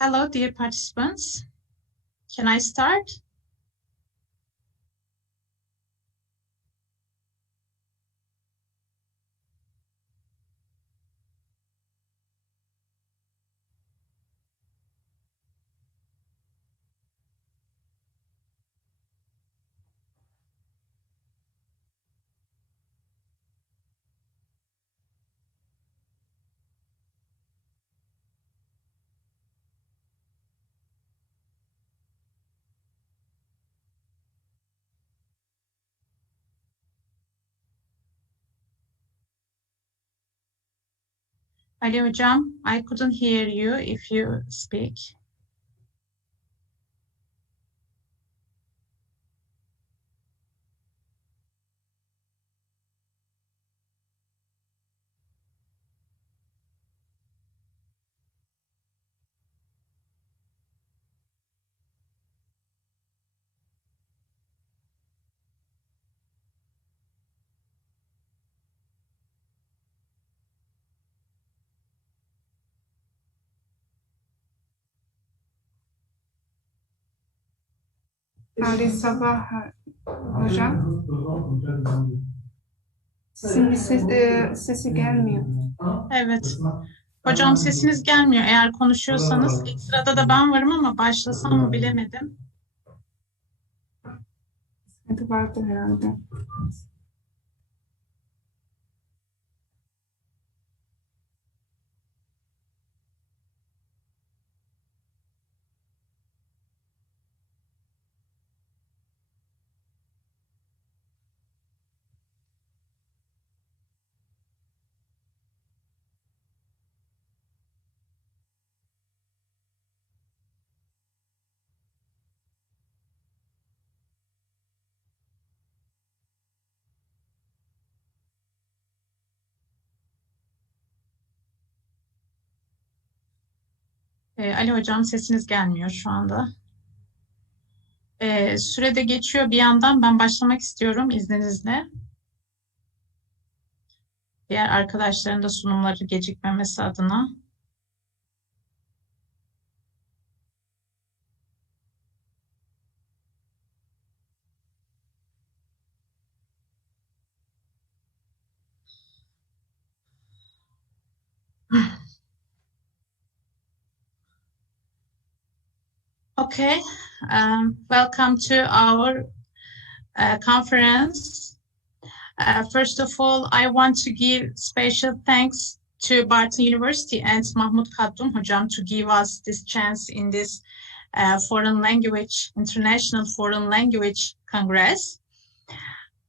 Hello, dear participants. Can I start? Ali Hocam, I couldn't hear you if you speak. Hadi sabah hocam. Sizin bir sesi gelmiyor. Evet. Hocam sesiniz gelmiyor. Eğer konuşuyorsanız ilk sırada da ben varım ama başlasam mı bilemedim. Hadi vardı herhalde. Ali Hocam sesiniz gelmiyor şu anda. Sürede geçiyor bir yandan. Ben başlamak istiyorum izninizle. Diğer arkadaşların da sunumları gecikmemesi adına. Okay, welcome to our conference. First of all, I want to give special thanks to Bartın University and Mahmut Kaddum Hocam to give us this chance in this International Foreign Language Congress.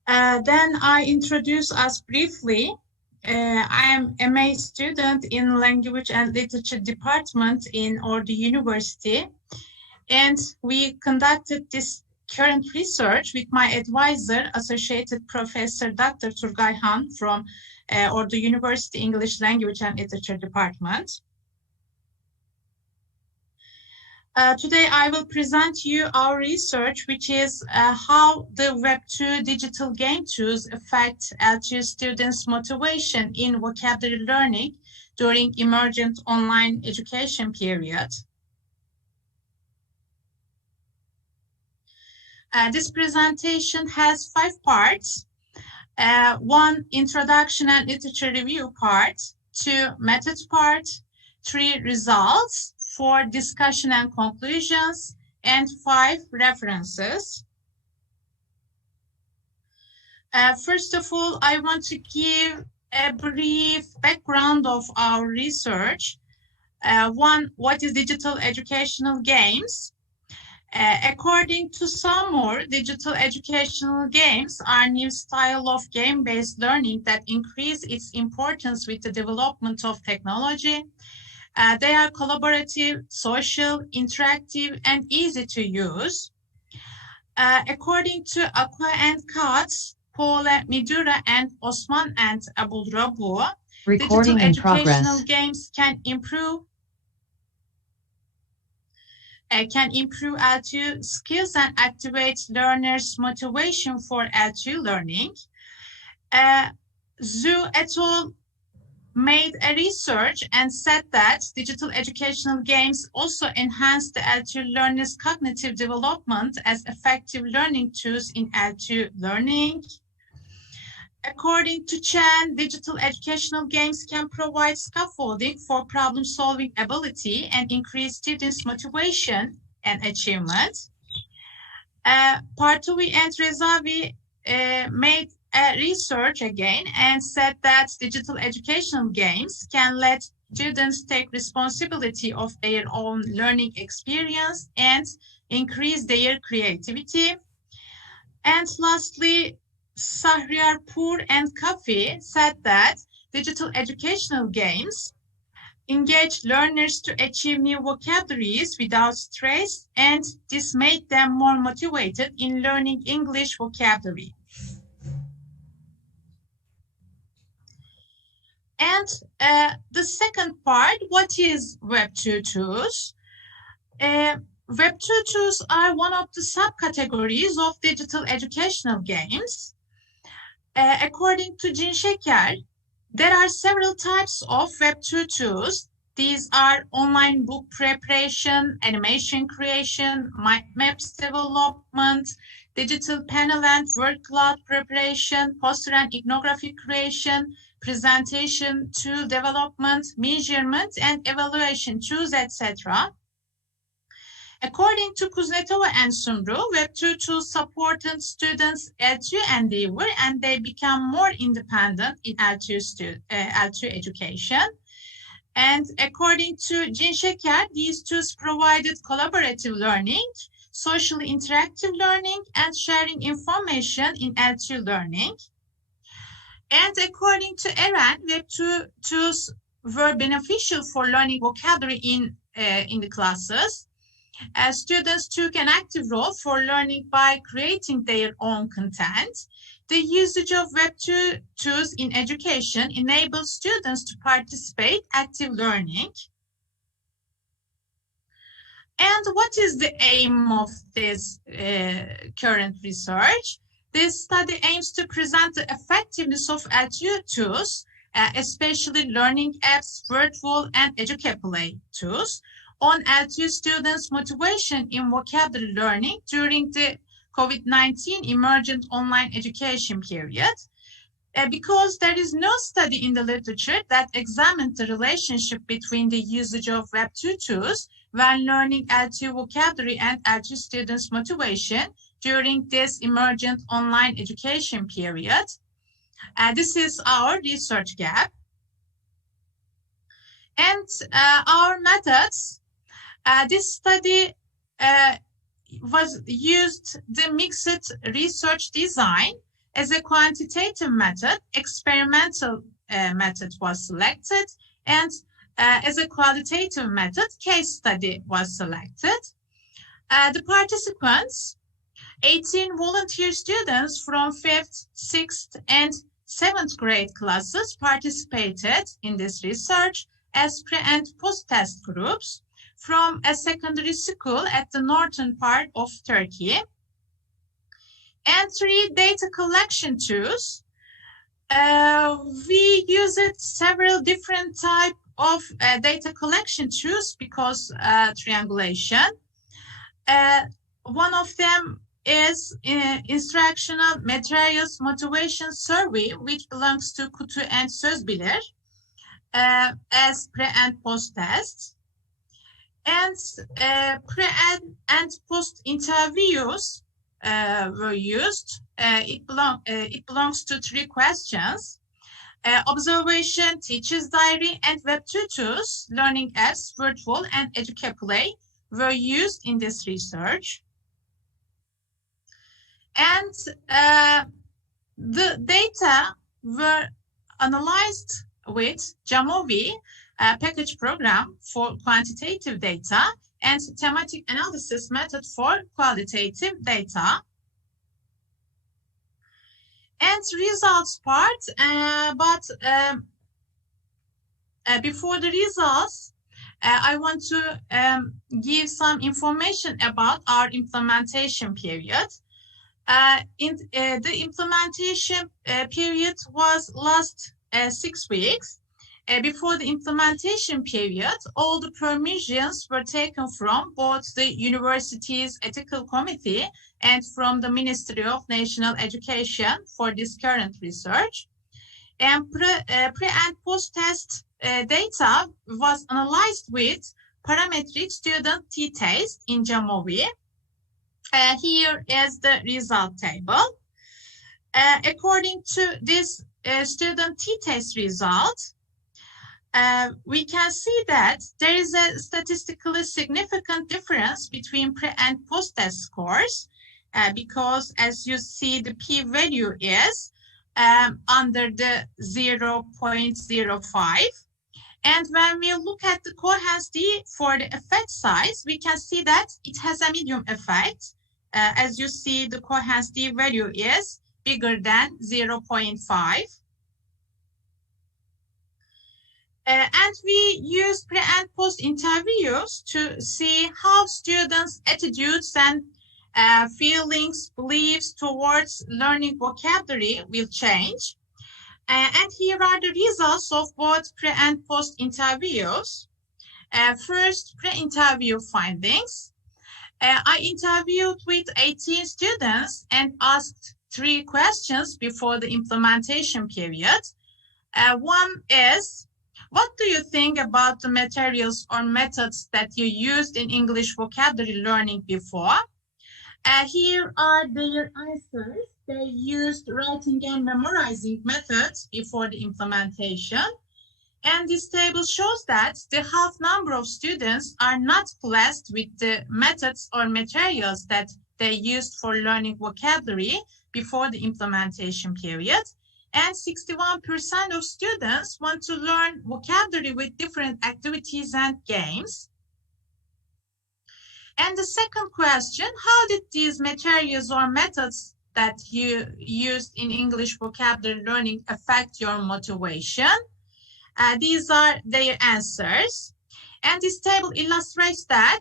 Then I introduce us briefly. I am a MA student in Language and Literature Department in Ordu University. And we conducted this current research with my advisor, Associated Professor Dr. Turgay Han from Ordu University English Language and Literature Department. Today I will present you our research, which is how the Web2 digital game tools affect L2 students' motivation in vocabulary learning during emergent online education period. This presentation has 5 parts. 1, introduction and literature review part. 2, method part. 3, results. 4, discussion and conclusions. And 5, references. First of all, I want to give a brief background of our research. 1, what is digital educational games? According to some more, digital educational games are a new style of game-based learning that increase its importance with the development of technology. They are collaborative, social, interactive, and easy to use. According to Aqua and Katz, Paul Midura, and Osman and Abulrabu, digital educational games can improve L2 skills and activate learners' motivation for L2 learning. Zhu et al. made a research and said that digital educational games also enhance the L2 learners' cognitive development as effective learning tools in L2 learning. According to Chen, digital educational games can provide scaffolding for problem-solving ability and increase students' motivation and achievement. Partovi and Rezavi made a research again and said that digital educational games can let students take responsibility of their own learning experience and increase their creativity. And lastly, Sahriarpur and Kafi said that digital educational games engage learners to achieve new vocabularies without stress, and this made them more motivated in learning English vocabulary. And the second part, what is Web2 tools? Web2 tools are one of the subcategories of digital educational games. According to Jin Şeker, there are several types of Web2 tools. These are online book preparation, animation creation, maps development, digital panel and word cloud preparation, poster and ethnography creation, presentation tool development, measurement and evaluation tools, etc. According to Kuznetsova and Sumru, Web2 tools supported students' L2 endeavor and they become more independent in L2 education. And according to Jin Şeker, these tools provided collaborative learning, socially interactive learning, and sharing information in L2 learning. And according to Eren, Web2 tools were beneficial for learning vocabulary in the classes. As students took an active role for learning by creating their own content. The usage of Web2 tools in education enables students to participate active learning. And what is the aim of this current research? This study aims to present the effectiveness of L2 tools, especially learning apps, virtual and educable tools, on L2 students' motivation in vocabulary learning during the COVID-19 emergent online education period. Because there is no study in the literature that examined the relationship between the usage of Web2 tools when learning L2 vocabulary and L2 students' motivation during this emergent online education period. This is our research gap. And our methods. This study was used the mixed research design as a quantitative method, experimental method was selected, and as a qualitative method, case study was selected. The participants, 18 volunteer students from 5th, 6th, and 7th grade classes participated in this research as pre- and post-test groups from a secondary school at the northern part of Turkey. And 3 data collection tools. We used several different types of data collection tools because triangulation. One of them is instructional materials motivation survey, which belongs to Kutu and Sözbilir as pre- and post-tests. And pre- and post interviews were used. It belongs to 3 questions. Observation, teacher's diary, and Web2 tools, learning apps, virtual and educable were used in this research. And the data were analyzed with Jamovi package program for quantitative data and thematic analysis method for qualitative data. And results part, before the results, I want to give some information about our implementation period. The implementation period was last 6 weeks, before the implementation period, all the permissions were taken from both the university's ethical committee and from the Ministry of National Education for this current research. And pre and post-test data was analyzed with parametric student t-test in JAMOVI. Here is the result table. According to this student t-test result, we can see that there is a statistically significant difference between pre and post-test scores because, as you see, the p-value is under the 0.05. And when we look at the coherence D for the effect size, we can see that it has a medium effect. As you see, the coherence D value is bigger than 0.5. And we use pre and post interviews to see how students' attitudes and feelings, beliefs towards learning vocabulary will change. And here are the results of both pre and post interviews. First, pre-interview findings. I interviewed with 18 students and asked 3 questions before the implementation period. One is, what do you think about the materials or methods that you used in English vocabulary learning before? Here are their answers. They used writing and memorizing methods before the implementation. And this table shows that the half number of students are not blessed with the methods or materials that they used for learning vocabulary before the implementation period. And 61% of students want to learn vocabulary with different activities and games. And the second question, how did these materials or methods that you used in English vocabulary learning affect your motivation? These are their answers. And this table illustrates that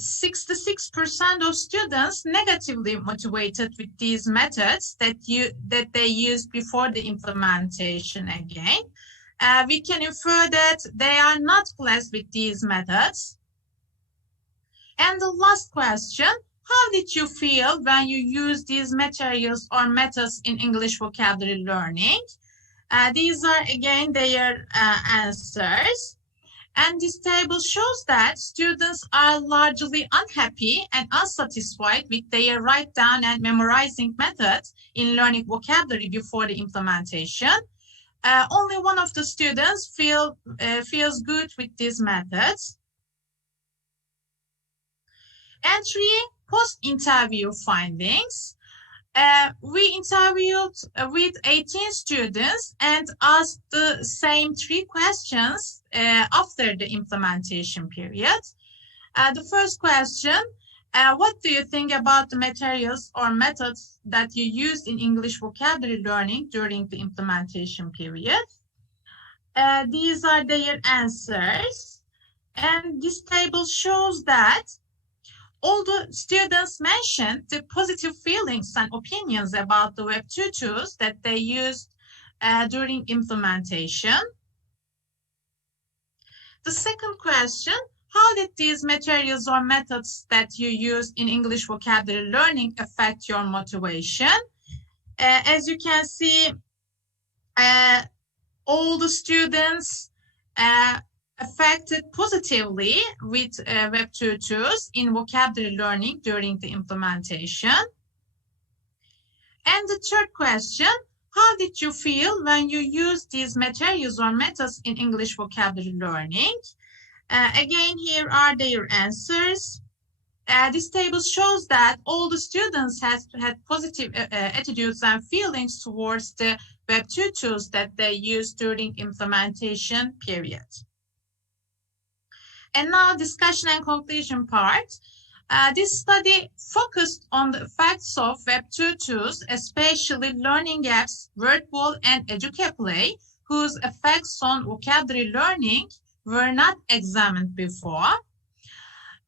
66% of students negatively motivated with these methods that they used before the implementation again. We can infer that they are not blessed with these methods. And the last question, how did you feel when you used these materials or methods in English vocabulary learning? These are again their answers. And this table shows that students are largely unhappy and unsatisfied with their write down and memorizing methods in learning vocabulary before the implementation. Only one of the students feels good with these methods. And 3, post-interview findings. We interviewed with 18 students and asked the same 3 questions after the implementation period. The first question, what do you think about the materials or methods that you used in English vocabulary learning during the implementation period? These are their answers. And this table shows that all the students mentioned the positive feelings and opinions about the Web2 tools that they used during implementation. The second question, how did these materials or methods that you used in English vocabulary learning affect your motivation? As you can see, all the students affected positively with Web2 tools in vocabulary learning during the implementation. And the third question, how did you feel when you used these materials or methods in English vocabulary learning? Again, here are their answers. This table shows that all the students had positive attitudes and feelings towards the Web2 tools that they used during implementation period. And now discussion and conclusion part. This study focused on the effects of Web2 tools, especially learning apps, Wordwall, and EducaPlay, whose effects on vocabulary learning were not examined before.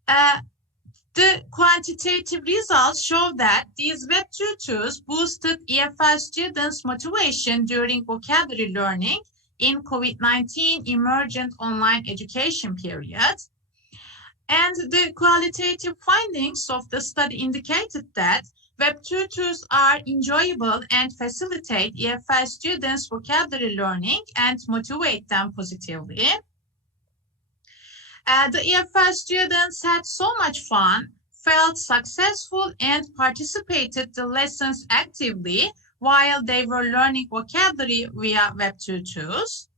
The quantitative results show that these Web2 tools boosted EFL students' motivation during vocabulary learning in COVID-19 emergent online education period. And the qualitative findings of the study indicated that web tutors are enjoyable and facilitate EFL students' vocabulary learning and motivate them positively. The EFL students had so much fun, felt successful, and participated the lessons actively while they were learning vocabulary via web tutors.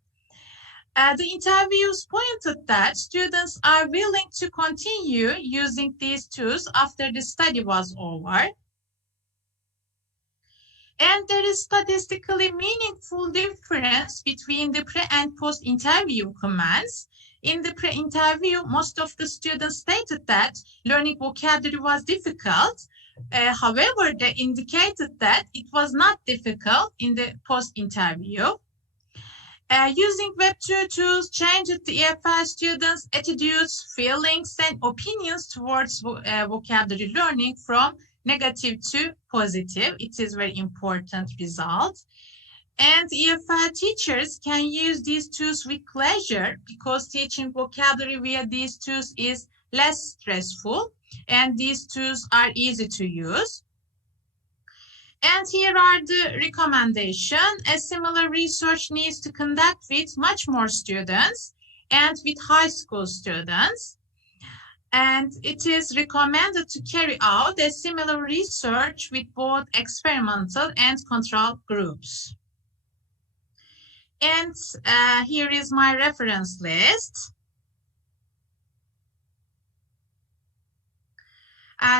The interviews pointed that students are willing to continue using these tools after the study was over. And there is statistically meaningful difference between the pre and post-interview comments. In the pre-interview, most of the students stated that learning vocabulary was difficult. However, they indicated that it was not difficult in the post-interview. Using web tutors changed the EFL students' attitudes, feelings, and opinions towards vocabulary learning from negative to positive. It is a very important result. And EFL teachers can use these tools with pleasure because teaching vocabulary via these tools is less stressful and these tools are easy to use. And here are the recommendations. A similar research needs to conduct with much more students and with high school students. And it is recommended to carry out a similar research with both experimental and control groups. And here is my reference list.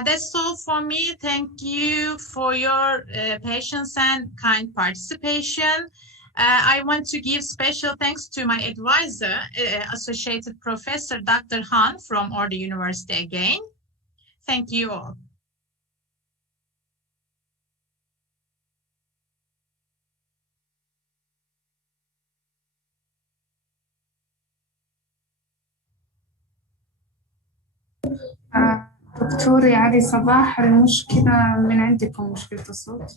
That's all for me. Thank you for your patience and kind participation. I want to give special thanks to my advisor, Associated Professor Dr. Han from Ordu University again. Thank you all. دكتوري علي صباح، المشكلة من عندكم، مشكلة الصوت.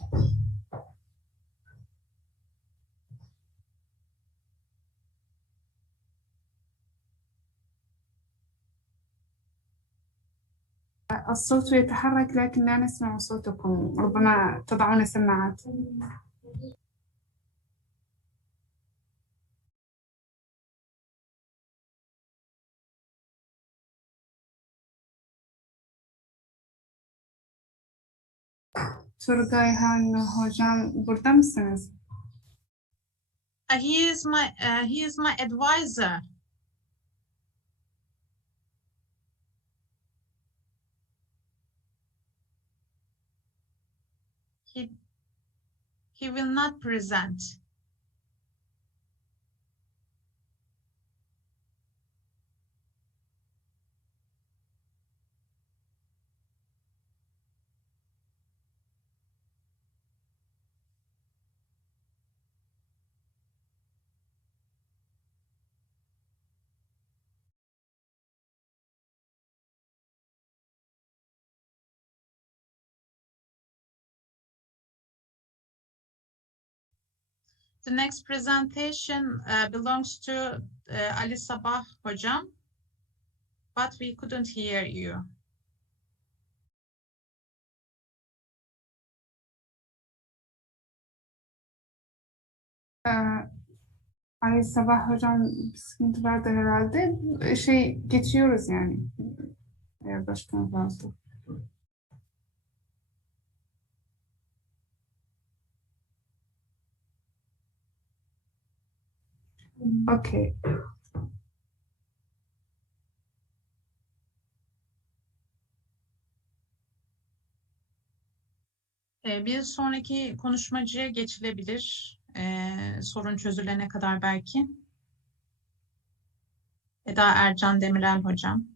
الصوت يتحرك لكن لا نسمع صوتكم، ربما تضعون سماعات. Turgayhan hocam burada mısınız? He is my advisor. He will not present. The next presentation belongs to Ali Sabah hocam, but we couldn't hear you. Ali Sabah hocam bir sıkıntı vardı herhalde. Geçiyoruz yani. Eğer başkan varsa. Okay. Bir sonraki konuşmacıya geçilebilir. Sorun çözülene kadar belki. Eda Ercan Demirel hocam.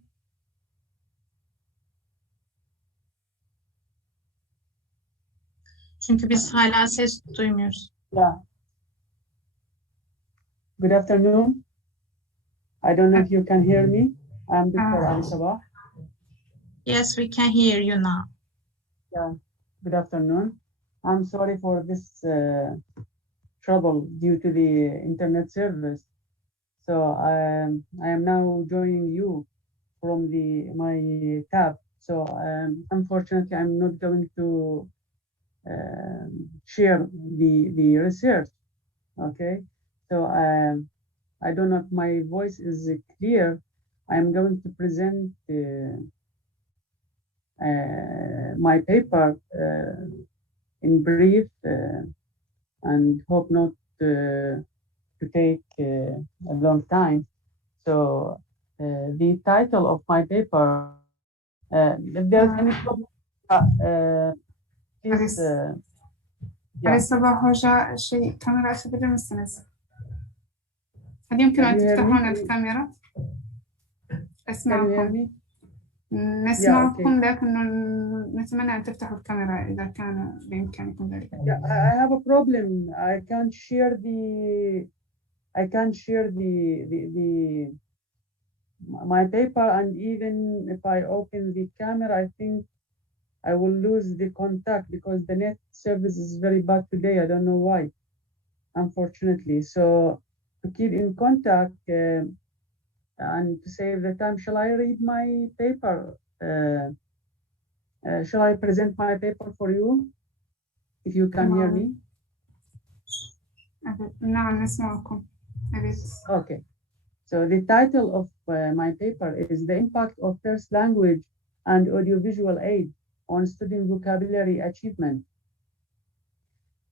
Çünkü biz hala ses duymuyoruz. Yeah. Good afternoon. I don't know if you can hear me. I'm Dr. Ali Sabah. Yes, we can hear you now. Yeah. Good afternoon. I'm sorry for this trouble due to the internet service. So I am now joining you from my tab. So unfortunately, I'm not going to share the research. Okay, so I don't know if my voice is clear. I'm going to present my paper in brief and hope not to take a long time. So the title of my paper, if there's any problem, please. علي صباح هوجة شيء كاميرا أشبه misiniz? هل يمكن أن تفتحون الكاميرا؟ أسمعكم. نسمعكم لكن نتمنى أن تفتحوا الكاميرا إذا كان بإمكانكم ذلك. Yeah, I have a problem. I can't share my paper, and even if I open the camera, I think I will lose the contact because the net service is very bad today. I don't know why, unfortunately. So to keep in contact and to save the time, shall I read my paper? Shall I present my paper for you? If you can hear me. نعم نسمعكم. Okay. So the title of my paper is The Impact of First Language and Audiovisual Aid on Student Vocabulary Achievement.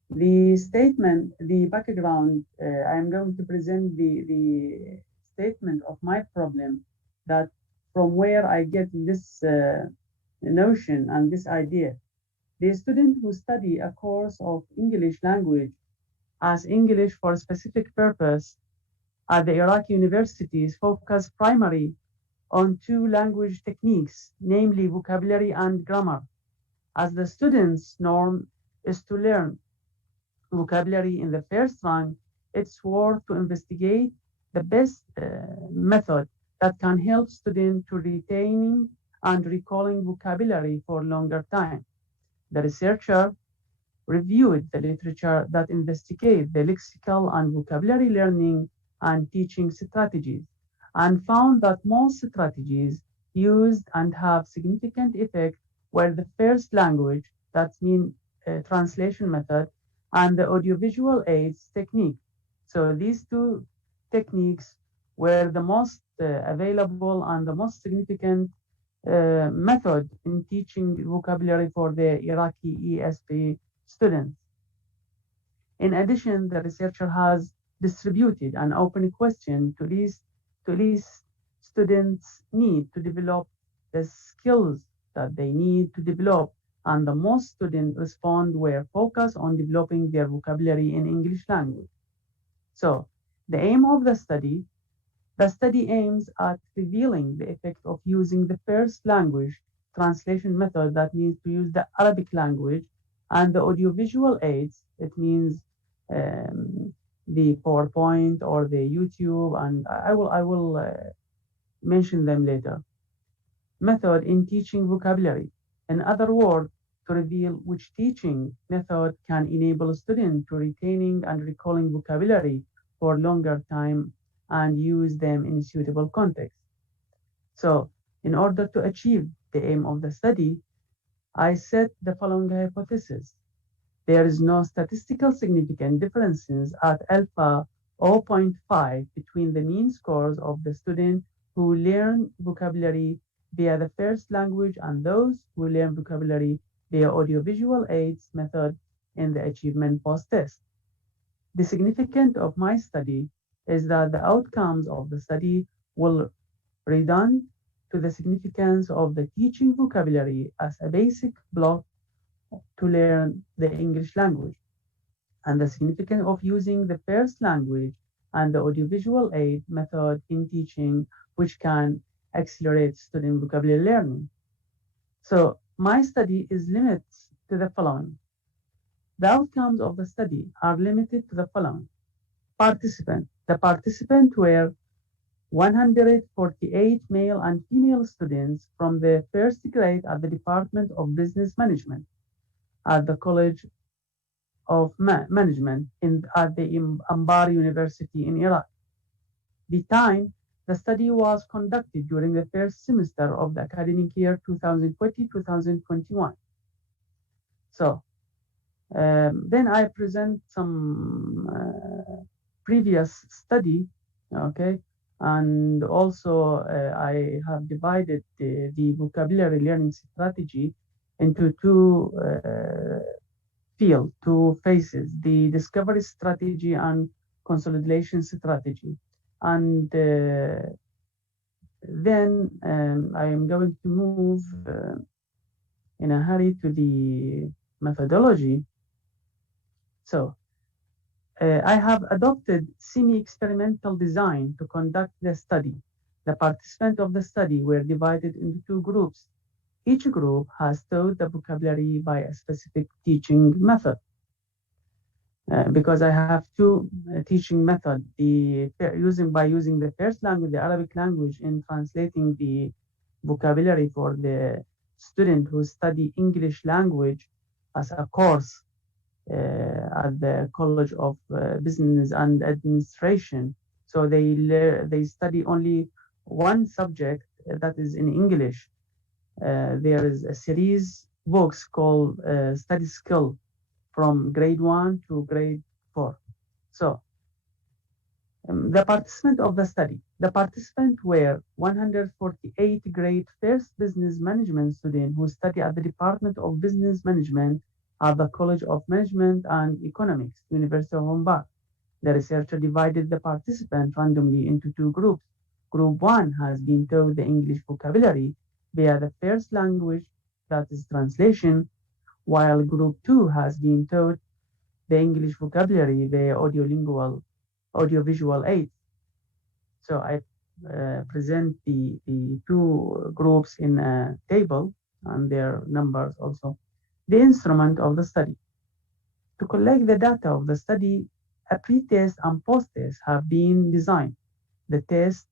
The statement, the background, I am going to present the statement of my problem, that from where I get this notion and this idea. The student who study a course of English language as English for a specific purpose at the Iraqi universities focus primarily on two language techniques, namely vocabulary and grammar. As the student's norm is to learn vocabulary in the first rank, it's worth to investigate the best method that can help students to retaining and recalling vocabulary for longer time. The researcher reviewed the literature that investigate the lexical and vocabulary learning and teaching strategies, and found that most strategies used and have significant effect were the first language, that means translation method, and the audiovisual aids technique. So these two techniques were the most available and the most significant method in teaching vocabulary for the Iraqi ESP students. In addition, the researcher has distributed an open question to these students need to develop the skills that they need to develop, and the most students respond were focused on developing their vocabulary in English language. So the aim of the study aims at revealing the effect of using the first language translation method, that means to use the Arabic language, and the audiovisual aids, it means the PowerPoint or the YouTube, and I will mention them later, method in teaching vocabulary. In other words, to reveal which teaching method can enable students to retaining and recalling vocabulary for longer time and use them in suitable context. So in order to achieve the aim of the study, I set the following hypothesis. There is no statistical significant differences at alpha 0.5 between the mean scores of the students who learn vocabulary via the first language and those who learn vocabulary via audiovisual aids method in the achievement post-test. The significance of my study is that the outcomes of the study will redound to the significance of the teaching vocabulary as a basic block to learn the English language, and the significance of using the first language and the audiovisual aid method in teaching, which can accelerate student vocabulary learning. So my study is limited to the following. The outcomes of the study are limited to the following. The participants were 148 male and female students from the first grade at the Department of Business Management at the College of Management at the Anbar University in Iraq. The time the study was conducted during the first semester of the academic year 2020-2021. So then I present some previous study, okay, and also I have divided the vocabulary learning strategy into two fields, two phases, the discovery strategy and consolidation strategy. And then I am going to move in a hurry to the methodology. So I have adopted semi-experimental design to conduct the study. The participants of the study were divided into two groups. Each group has taught the vocabulary by a specific teaching method. Because I have two teaching methods, by using the first language, the Arabic language, in translating the vocabulary for the student who study English language as a course at the College of Business and Administration. So they study only one subject that is in English. There is a series books called Study Skill from grade 1 to grade 4. So the participants of the study. The participants were 148 grade 1st business management students who study at the Department of Business Management at the College of Management and Economics, University of Anbar. The researcher divided the participants randomly into two groups. Group 1 has been taught the English vocabulary via the first language, that is translation, while Group 2 has been taught the English vocabulary via audiovisual aids. So I present the two groups in a table and their numbers also. The instrument of the study. To collect the data of the study, a pre-test and post-test have been designed. The tests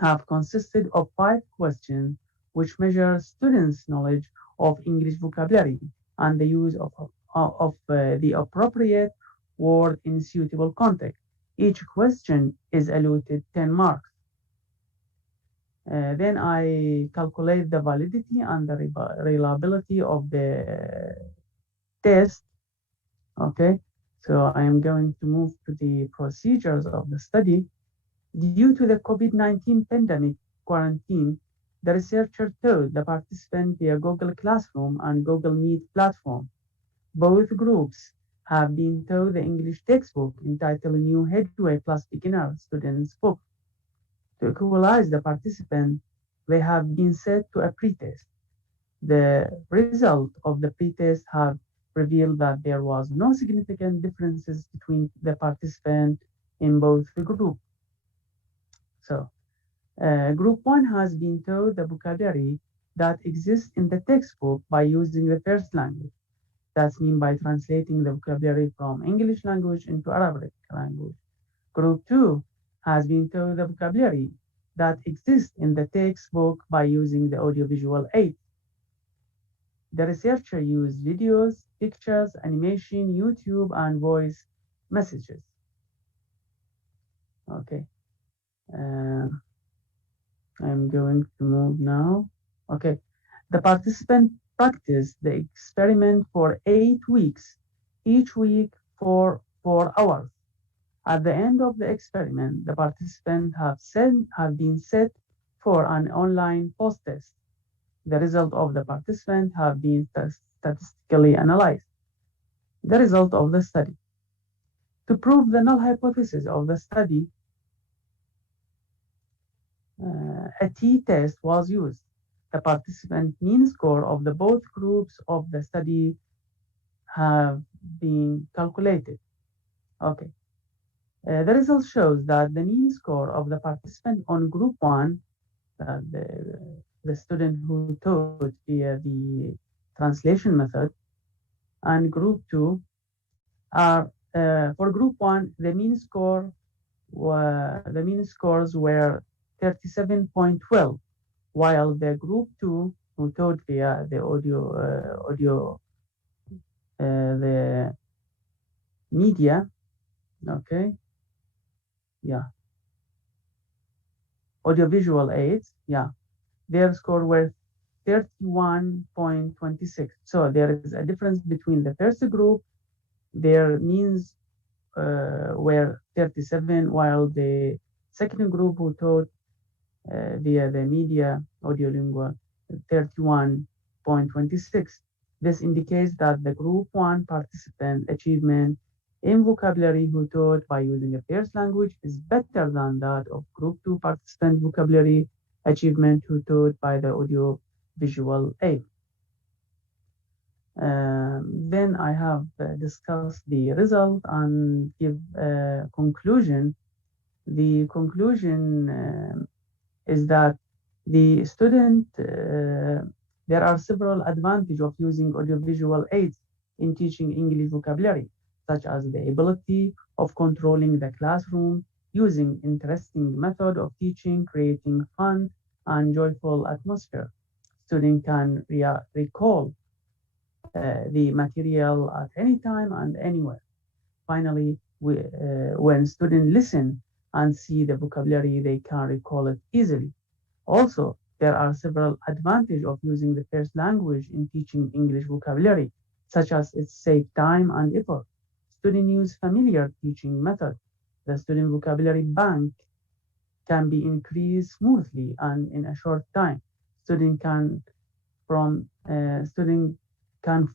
have consisted of 5 questions which measure students' knowledge of English vocabulary and the use of the appropriate word in suitable context. Each question is allotted 10 marks. Then I calculate the validity and the reliability of the test. Okay, so I am going to move to the procedures of the study. Due to the COVID-19 pandemic quarantine, the researcher taught the participants via Google Classroom and Google Meet platform. Both groups have been taught the English textbook entitled New Headway Plus Beginner Students Book. To equalize the participants, they have been set to a pretest. The result of the pretest have revealed that there was no significant differences between the participants in both groups. So, Group 1 has been taught the vocabulary that exists in the textbook by using the first language. That's mean by translating the vocabulary from English language into Arabic language. Group 2 has been taught the vocabulary that exists in the textbook by using the audiovisual aid. The researcher used videos, pictures, animation, YouTube, and voice messages. Okay. I'm going to move now. Okay. The participant practiced the experiment for 8 weeks, each week for 4 hours. At the end of the experiment, the participants have been set for an online post-test. The result of the participants have been statistically analyzed. The result of the study. To prove the null hypothesis of the study, a t-test was used. The participant mean score of the both groups of the study have been calculated. Okay. The result shows that the mean score of the participant on Group 1, the student who taught via the translation method, and Group 2 are for Group 1, the mean scores were 37.12, while the Group 2 who taught via the media, okay, yeah, audiovisual aids, yeah, their score were 31.26. So there is a difference between the first group. Their means were 37, while the second group who taught via the media audiolingual 31.26. This indicates that the group 1 participant achievement in vocabulary who taught by using a first language is better than that of group 2 participant vocabulary achievement who taught by the audio visual aid. Then I have discussed the result and give a conclusion. The conclusion is that the student, there are several advantages of using audiovisual aids in teaching English vocabulary, such as the ability of controlling the classroom, using interesting method of teaching, creating fun and joyful atmosphere. Student can recall the material at any time and anywhere. Finally, when students listen and see the vocabulary, they can recall it easily. Also, there are several advantages of using the first language in teaching English vocabulary, such as it saves time and effort. Students use familiar teaching methods. The student vocabulary bank can be increased smoothly and in a short time. Student can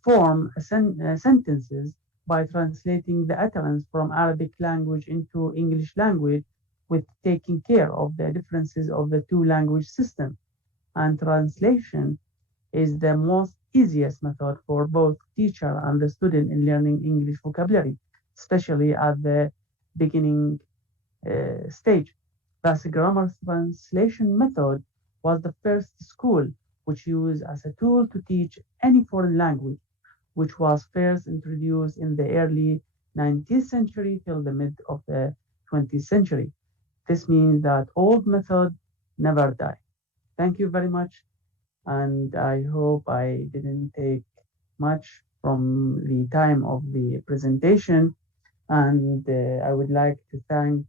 form sentences by translating the utterance from Arabic language into English language with taking care of the differences of the two language systems. And translation is the most easiest method for both teacher and the student in learning English vocabulary, especially at the beginning stage. Thus, grammar translation method was the first school which used as a tool to teach any foreign language, which was first introduced in the early 19th century till the mid of the 20th century. This means that old method never die. Thank you very much, and I hope I didn't take much from the time of the presentation, and I would like to thank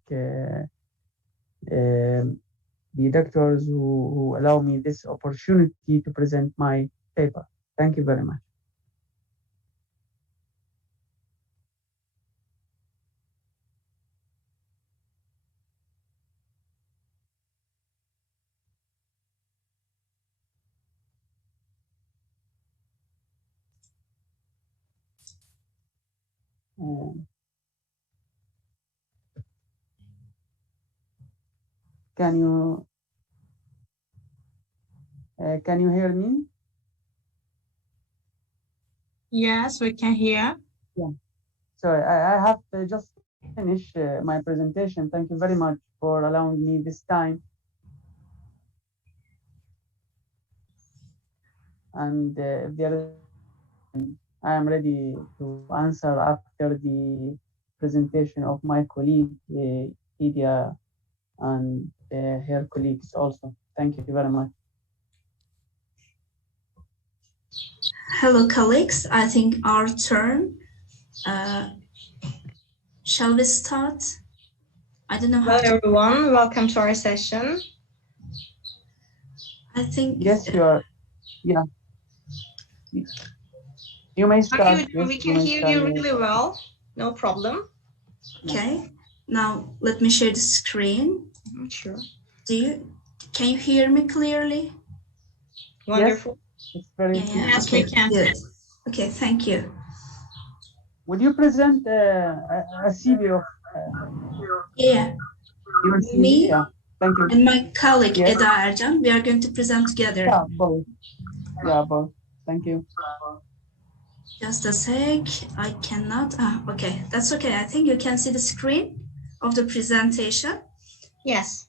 the doctors who allow me this opportunity to present my paper. Thank you very much. Can you hear me? Yes, we can hear. Yeah. So I have just finished my presentation. Thank you very much for allowing me this time. And I am ready to answer after the presentation of my colleague, Idia, and her colleagues also. Thank you very much. Hello, colleagues. I think our turn. Shall we start? I don't know how. Hello, everyone. Welcome to our session. I think. Yes, you are. Yeah. You may start. Okay, we can hear you really well. No problem. Okay. Now let me share the screen. Sure. Can you hear me clearly? Wonderful. Yes, it's very Yes, okay, we can. good. Okay, thank you. Would you present a CV of Yeah. your CV? Me Yeah. Thank you. and my colleague Yes. Eda Ercan, we are going to present together. Yeah, both. Yeah, both. Thank you. Just a sec. I cannot. Okay, that's okay. I think you can see the screen of the presentation. Yes.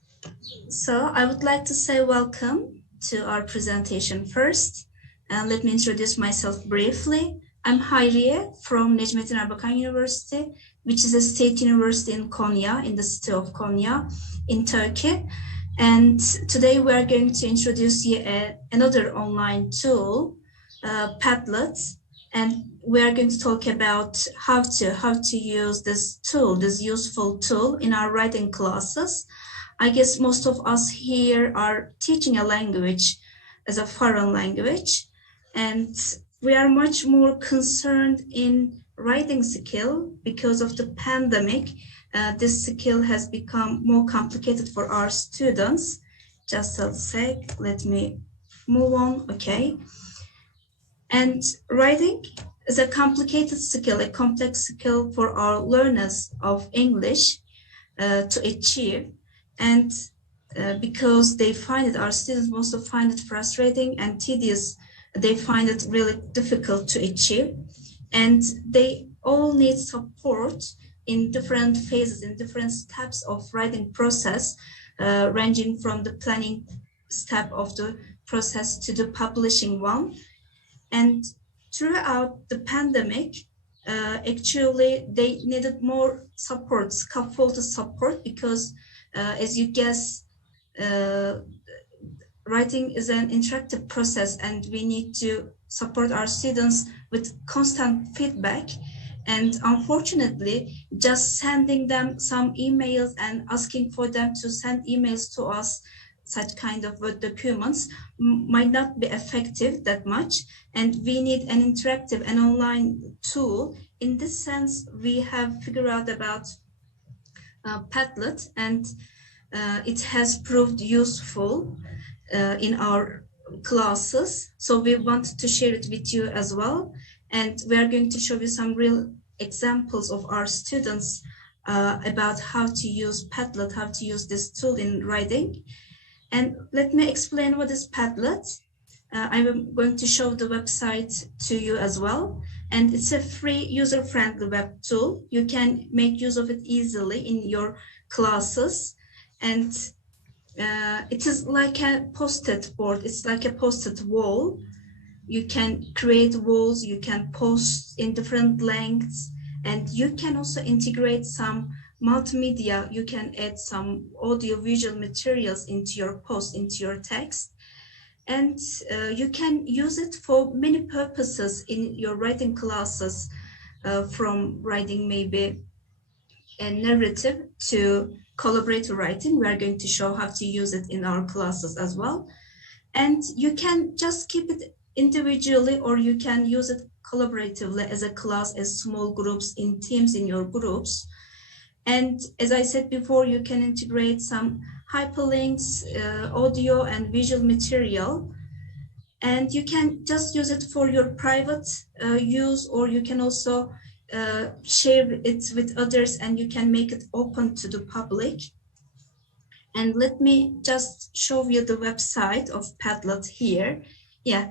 So I would like to say welcome to our presentation first. And let me introduce myself briefly. I'm Hayriye from Necmettin Erbakan University, which is a state university in Konya, in the city of Konya, in Turkey. And today we are going to introduce another online tool, Padlet. And we are going to talk about how to use this tool, this useful tool in our writing classes. I guess most of us here are teaching a language as a foreign language, and we are much more concerned in writing skill because of the pandemic. This skill has become more complicated for our students. Just a sec, let me move on, okay. And writing is a complicated skill, a complex skill for our learners of English to achieve. And because they find it, our students also find it frustrating and tedious, they find it really difficult to achieve. And they all need support in different phases, in different steps of writing process, ranging from the planning step of the process to the publishing one. And throughout the pandemic, actually, they needed more support, scaffolded support, because as you guess, writing is an interactive process and we need to support our students with constant feedback. And unfortunately, just sending them some emails and asking for them to send emails to us, such kind of Word documents, might not be effective that much. And we need an interactive and online tool. In this sense, we have figured out about Padlet, and it has proved useful in our classes. So we wanted to share it with you as well. And we are going to show you some real examples of our students about how to use Padlet, how to use this tool in writing. And let me explain what is Padlet. I'm going to show the website to you as well. And it's a free, user-friendly web tool. You can make use of it easily in your classes. And it is like a post-it board. It's like a post-it wall. You can create walls, you can post in different lengths, and you can also integrate some multimedia. You can add some audio-visual materials into your post, into your text. And you can use it for many purposes in your writing classes, from writing maybe a narrative to collaborative writing. We are going to show how to use it in our classes as well. And you can just keep it individually, or you can use it collaboratively as a class, as small groups, in teams, in your groups. And as I said before, you can integrate some hyperlinks, audio and visual material, and you can just use it for your private use, or you can also share it with others, and you can make it open to the public. And let me just show you the website of Padlet here. Yeah,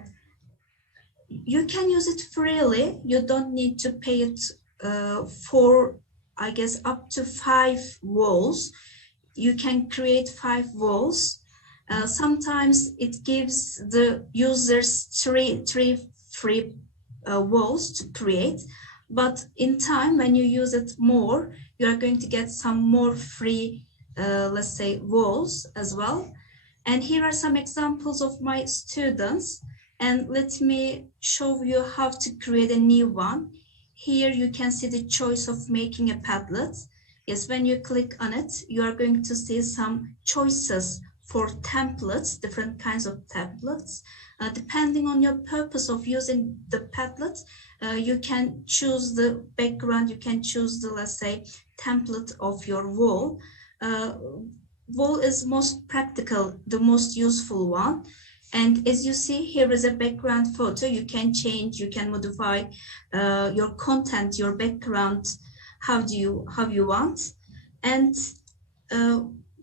you can use it freely. You don't need to pay it for, I guess, up to 5 walls. You can create 5 walls. Sometimes it gives the users three free walls to create. But in time, when you use it more, you are going to get some more free, let's say, walls as well. And here are some examples of my students. And let me show you how to create a new one. Here you can see the choice of making a Padlet. Yes, when you click on it, you are going to see some choices for templates, different kinds of templates. Depending on your purpose of using the Padlet, you can choose the background, you can choose the, let's say, template of your wall. Wall is most practical, the most useful one. And as you see, here is a background photo. You can change, you can modify your content, your background, how you want. And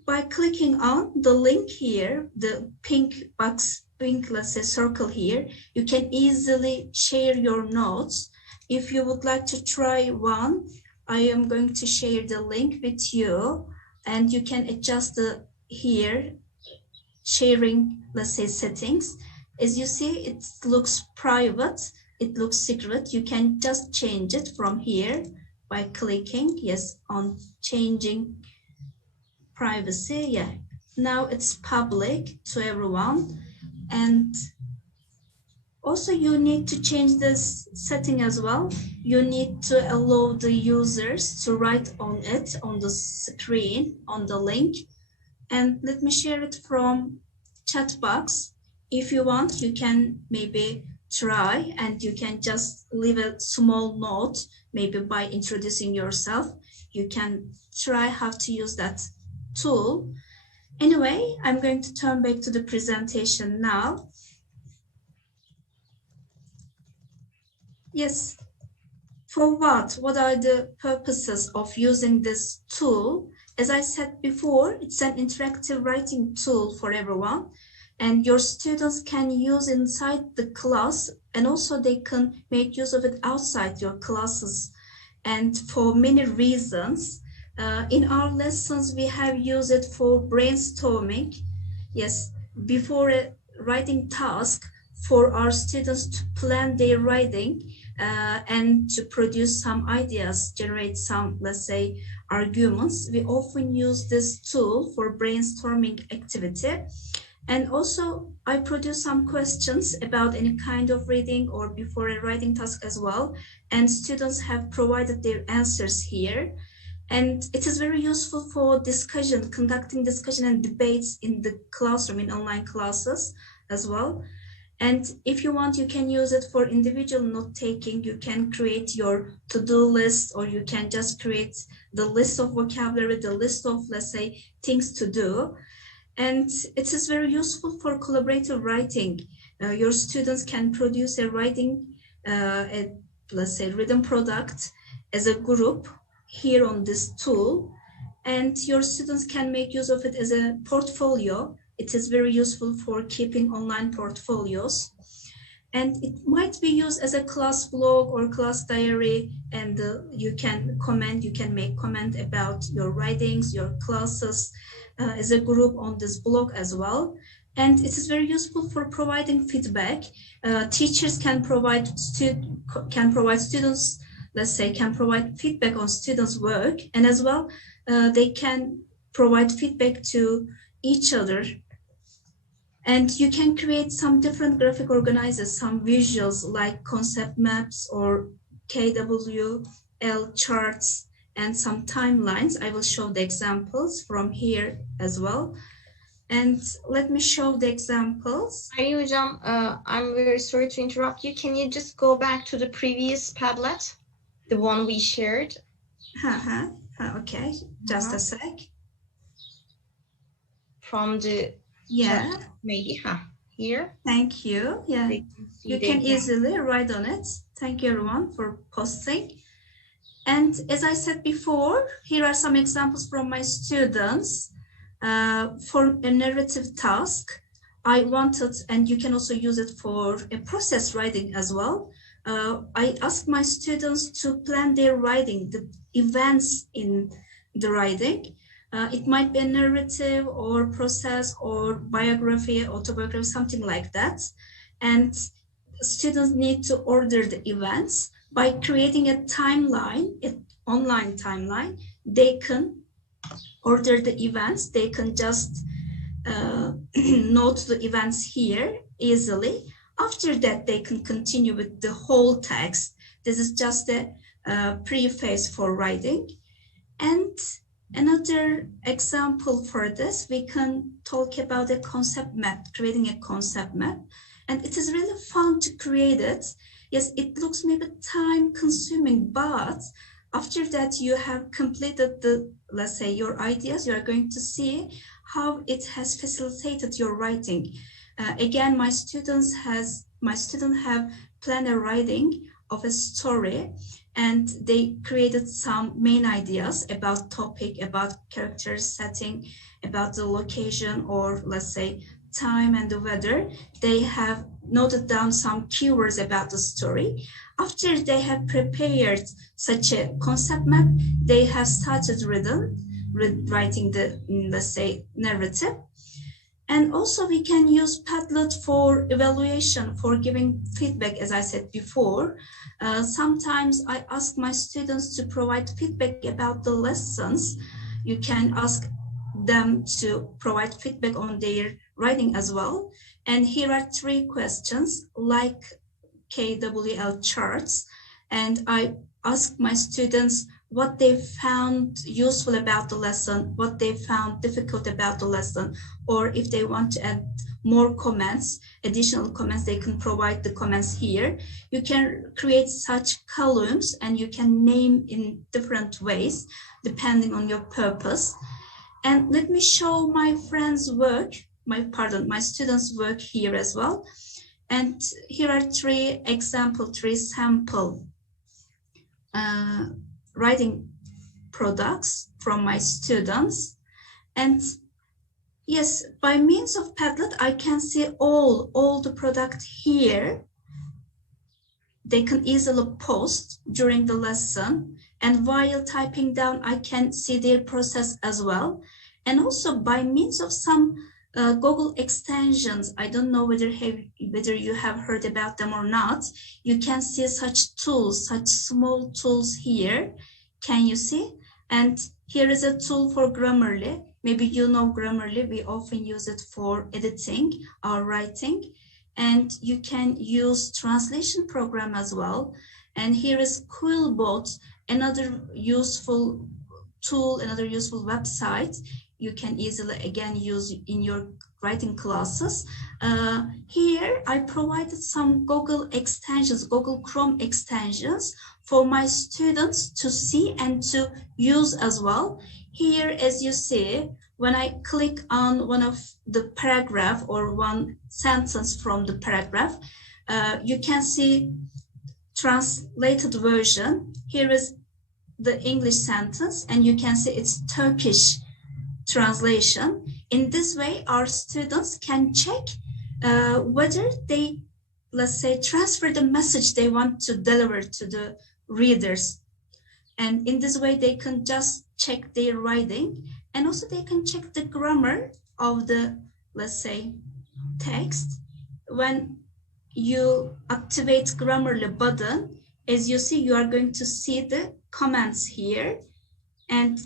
by clicking on the link here, the pink box, let's say, circle here, you can easily share your notes. If you would like to try one, I am going to share the link with you, and you can adjust the here sharing, let's say, settings. As you see, it looks private, it looks secret. You can just change it from here by clicking yes on changing privacy. Yeah, now it's public to everyone. And Also, you need to change this setting as well. You need to allow the users to write on it, on the screen, on the link. And let me share it from chat box. If you want, you can maybe try and you can just leave a small note, maybe by introducing yourself. You can try how to use that tool. Anyway, I'm going to turn back to the presentation now. Yes, for what? What are the purposes of using this tool? As I said before, it's an interactive writing tool for everyone, and your students can use inside the class, and also they can make use of it outside your classes. And for many reasons, in our lessons, we have used it for brainstorming. Yes, before a writing task, for our students to plan their writing and to produce some ideas, generate some, let's say, arguments. We often use this tool for brainstorming activity. And also, I produce some questions about any kind of reading or before a writing task as well. And students have provided their answers here. And it is very useful for discussion, conducting discussion and debates in the classroom, in online classes as well. And if you want, you can use it for individual note-taking. You can create your to-do list, or you can just create the list of vocabulary, the list of, let's say, things to do. And it is very useful for collaborative writing. Your students can produce a writing, let's say, written product as a group here on this tool. And your students can make use of it as a portfolio. It is very useful for keeping online portfolios. And it might be used as a class blog or class diary, and you can comment, you can make comment about your writings, your classes as a group on this blog as well. And it is very useful for providing feedback. Teachers can provide students, let's say, can provide feedback on students' work, and as well, they can provide feedback to each other. And you can create some different graphic organizers, some visuals like concept maps or KWL charts and some timelines. I will show the examples from here as well. And let me show the examples. Hocam, I'm very sorry to interrupt you. Can you just go back to the previous Padlet, the one we shared? Okay, just a sec. From the chat, maybe here. Thank you. Yeah, you can easily write on it. Thank you everyone for posting. And as I said before, here are some examples from my students. For a narrative task, I wanted, and you can also use it for a process writing as well. I asked my students to plan their writing, the events in the writing. It might be a narrative or process or biography, autobiography, something like that. And students need to order the events by creating a timeline, an online timeline. They can order the events. They can just note the events here easily. After that, they can continue with the whole text. This is just a preface for writing. And another example for this, we can talk about a concept map, creating a concept map. And it is really fun to create it. Yes, it looks maybe time consuming, but after that you have completed the, let's say, your ideas, you are going to see how it has facilitated your writing. Again, my students have planned a writing of a story, and they created some main ideas about topic, about characters, setting, about the location, or let's say time and the weather. They have noted down some keywords about the story. After they have prepared such a concept map, they have started writing the, let's say, narrative. And also we can use Padlet for evaluation, for giving feedback, as I said before. Sometimes I ask my students to provide feedback about the lessons. You can ask them to provide feedback on their writing as well. And here are 3 questions like KWL charts. And I asked my students what they found useful about the lesson, what they found difficult about the lesson, or if they want to add more comments, additional comments, they can provide the comments here. You can create such columns and you can name in different ways depending on your purpose. And let me show my friend's work, my students' work here as well. And here are 3 sample writing products from my students. And yes, by means of Padlet, I can see all the product here. They can easily post during the lesson. And while typing down, I can see their process as well. And also by means of some Google extensions, I don't know whether you have heard about them or not. You can see such tools, such small tools here. Can you see? And here is a tool for Grammarly. Maybe you know Grammarly. We often use it for editing our writing. And you can use translation program as well. And here is Quillbot, another useful tool, another useful website. You can easily again use in your writing classes. Here I provided some Google extensions, Google Chrome extensions for my students to see and to use as well. Here, as you see, when I click on one of the paragraph or one sentence from the paragraph, you can see translated version. Here is the English sentence and you can see it's Turkish translation. In this way, our students can check whether they, let's say, transfer the message they want to deliver to the readers. And in this way, they can just check their writing, and also they can check the grammar of the, let's say, text. When you activate Grammarly button, as you see, you are going to see the comments here, and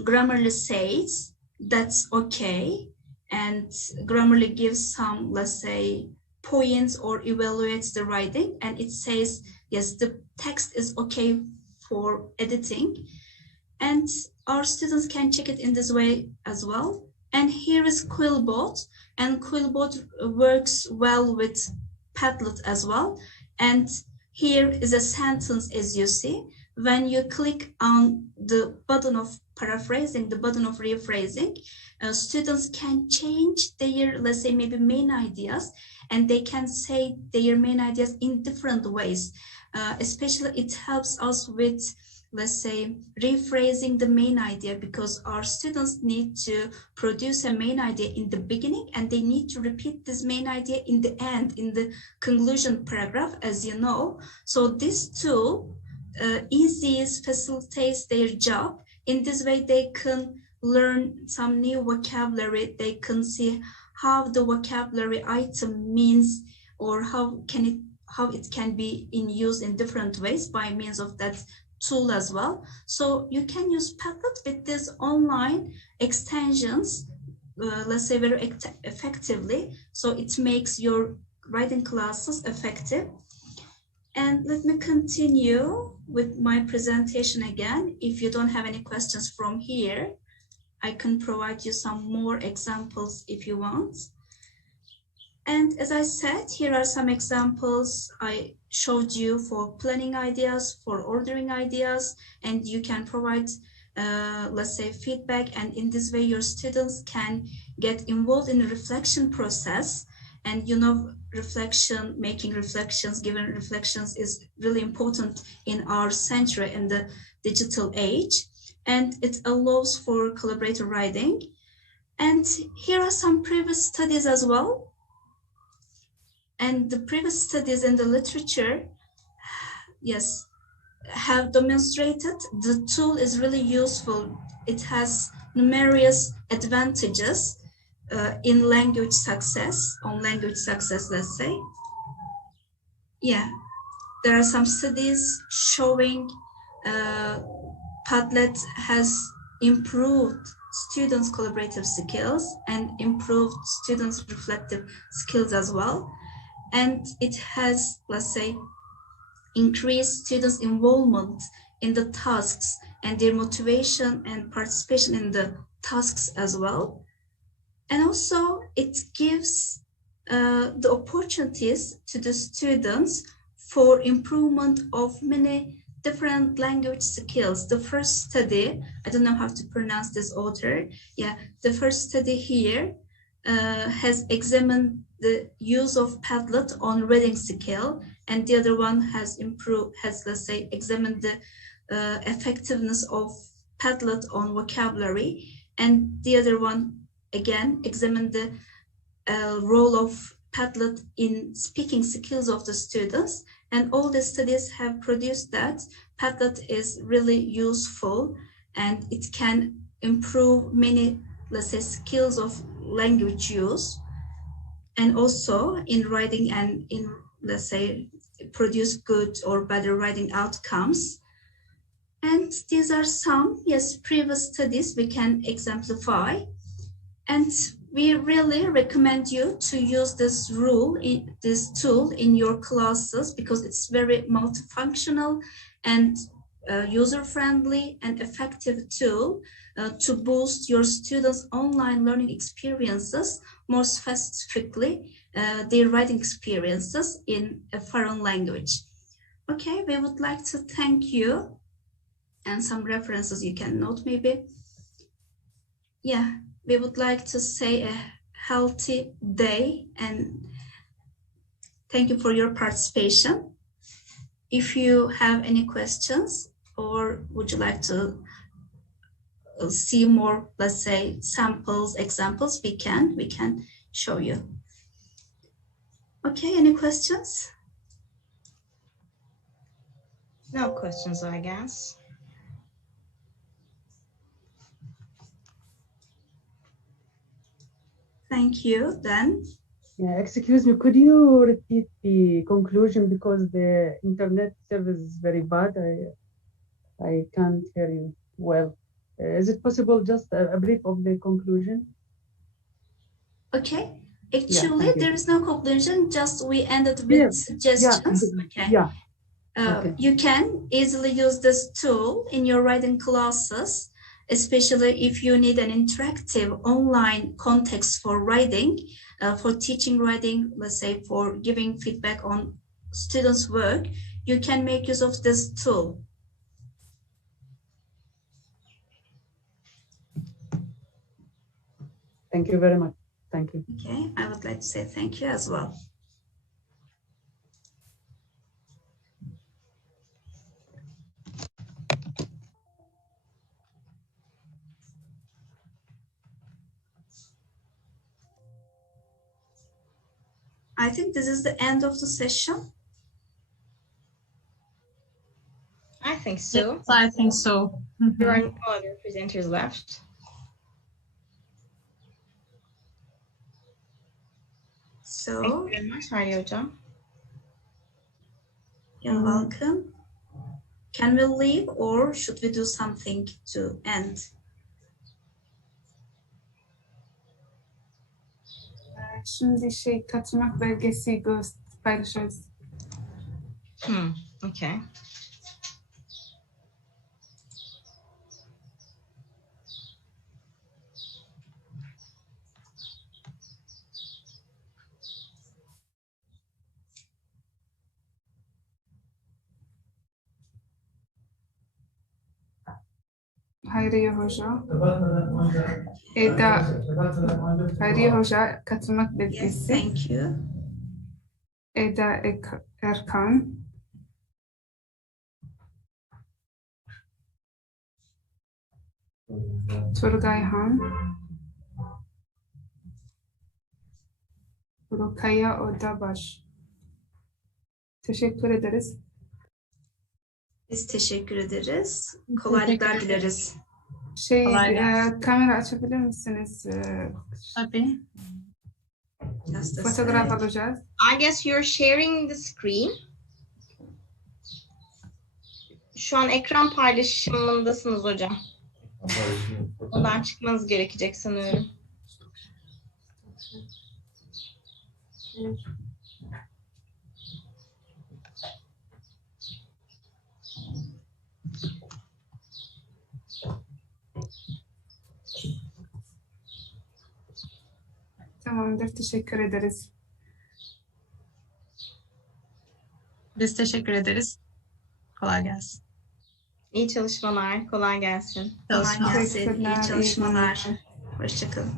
Grammarly says that's okay, and Grammarly gives some, let's say, points or evaluates the writing, and it says yes, the text is okay for editing, and our students can check it in this way as well. And here is Quillbot, and Quillbot works well with Padlet as well. And here is a sentence, as you see. When you click on the button of paraphrasing, the button of rephrasing, students can change their, let's say, maybe main ideas, and they can say their main ideas in different ways. Especially it helps us with, let's say, rephrasing the main idea, because our students need to produce a main idea in the beginning and they need to repeat this main idea in the end, in the conclusion paragraph, as you know. So this tool facilitates their job. In this way, they can learn some new vocabulary. They can see how the vocabulary item means, or how it can be in use in different ways by means of that tool as well. So you can use Padlet with these online extensions, let's say, very effectively. So it makes your writing classes effective. And let me continue with my presentation again. If you don't have any questions from here, I can provide you some more examples if you want. And as I said, here are some examples I showed you for planning ideas, for ordering ideas, and you can provide, let's say, feedback. And in this way, your students can get involved in the reflection process. And you know, reflection, making reflections, giving reflections is really important in our century, in the digital age. And it allows for collaborative writing. And here are some previous studies as well. And the previous studies in the literature, yes, have demonstrated the tool is really useful. It has numerous advantages in language success, let's say. Yeah, there are some studies showing Padlet has improved students' collaborative skills and improved students' reflective skills as well. And it has, let's say, increased students' involvement in the tasks and their motivation and participation in the tasks as well. And also it gives the opportunities to the students for improvement of many different language skills. The first study, I don't know how to pronounce this author. Yeah, the first study here has examined the use of Padlet on reading skill, and the other one has let's say, examined the effectiveness of Padlet on vocabulary, and the other one again examined the role of Padlet in speaking skills of the students. And all the studies have produced that Padlet is really useful and it can improve many, let's say, skills of language use, and also in writing and in, let's say, produce good or better writing outcomes. And these are some, yes, previous studies we can exemplify. And we really recommend you to use this tool in your classes, because it's very multifunctional and user-friendly and effective tool to boost your students' online learning experiences, more specifically their writing experiences in a foreign language. Okay, we would like to thank you, and some references you can note maybe. Yeah, we would like to say a healthy day and thank you for your participation. If you have any questions or would you like to see more, let's say, samples, examples, we can show you. Okay, any questions? No questions, I guess. Thank you, then. Yeah, excuse me, could you repeat the conclusion, because the internet service is very bad. I can't hear you well. Is it possible just a brief of the conclusion? Okay, actually, there is no conclusion, just we ended with Yeah. suggestions. Yeah. Okay. Yeah. Okay. You can easily use this tool in your writing classes, especially if you need an interactive online context for writing, for teaching writing, let's say for giving feedback on students' work, you can make use of this tool. Thank you very much. Thank you. Okay, I would like to say thank you as well. I think this is the end of the session. I think so. Yes, I think so. There are no other presenters left. So, Thank you very much, Hariye Hocam. you're welcome. Can we leave or should we do something to end? Şimdi katılmak belgesi paylaşırız. Okay. Hayriye Hoca. Eda. Hayriye Hoca katılmak Yes, belgesi. thank you. Eda Erkan. Turgay Han. Rukaya Odabaş. Teşekkür ederiz. Biz teşekkür ederiz. Kolaylıklar dileriz. Kolay gelsin. Kamera açabilir misiniz? Tabii. Just a Fotoğraf sec. alacağız. I guess you're sharing the screen. Şu an ekran paylaşımındasınız hocam. Ondan çıkmanız gerekecek sanıyorum. Tamamdır, teşekkür ederiz. Biz teşekkür ederiz. Kolay gelsin. İyi çalışmalar, kolay gelsin. Kolay Çalışmalar. gelsin. Teşekkürler, İyi iyi çalışmalar. günler. Hoşçakalın.